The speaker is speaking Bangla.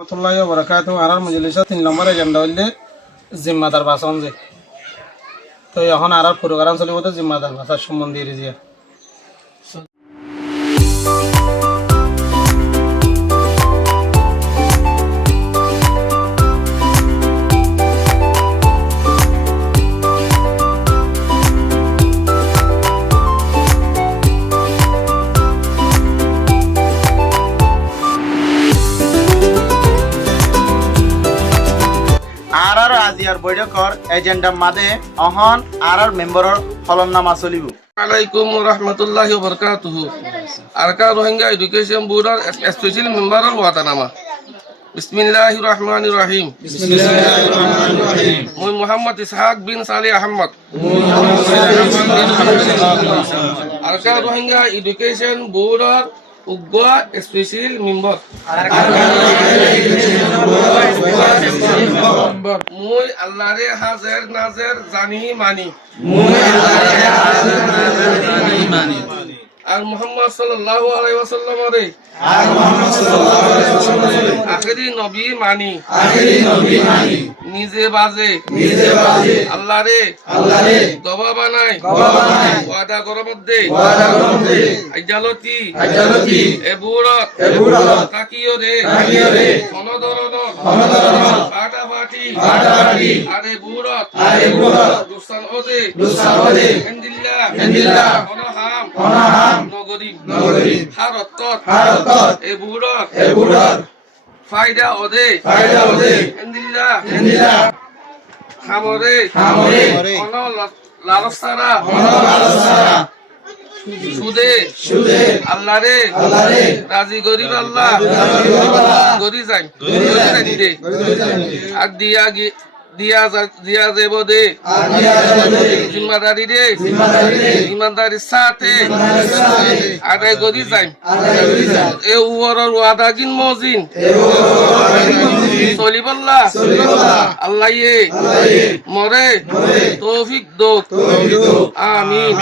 রহমতুল্লাহি ওয়া বারাকাতুহু। আর মজলিসে 3 নম্বর এজেন্ডা হইলে জিম্মাদার বাঁচান যে তো এখন আর প্রোগ্রাম চলিব তো জিম্মাদার বাঁচার সম্বন্ধে রিজিয়া আর আজিয়ার বৈঠকর এজেন্ডা মাদে অহন আর মেম্বরর হলনামা চলিব। আলাইকুম রহমতুল্লাহি ওয়া বারাকাতুহু। আরকা রোহিঙ্গা এডুকেশন বোর্ডর স্পেশাল মেম্বারর ওয়াতানামা। বিসমিল্লাহির রহমানির রহিম। মই মোহাম্মদ ইসহাক বিন সালেহ আহমদ। আরকা রোহিঙ্গা এডুকেশন বোর্ডর উগ্র স্পেশাল মেম্বার। মই আল্লাহরে হাজার নাজার জানি মানি। আর মুহাম্মদ সাল্লাল্লাহু আলাইহি ওয়াসাল্লামরে আখেরি নবী মানি। নিজে বাজে আল্লাহরে গবা বানাই ওয়াদা করো মধ্যে আইজালতি এবুরত তাকিও রে অনদরন ফাটাফাটি আরে বুরত দুসান ওদে এন্দিল্লাহ অনহাম নগরী হারত এবুরত ফায়দা ওদে এন্দিল্লাহ হামরে অন লালসারা সুদে আল্লাহরে রাজি গরিব আল্লাহ গরি যাই দে আর দিয়া দেব দে জিম্মাদারি রে ইমানদারির সাথে আদায় করি যাই এ উমরের ওয়াদা কিন মজিন চলিবল্লাহ আল্লাহ মরে তৌফিক দোক আমিন।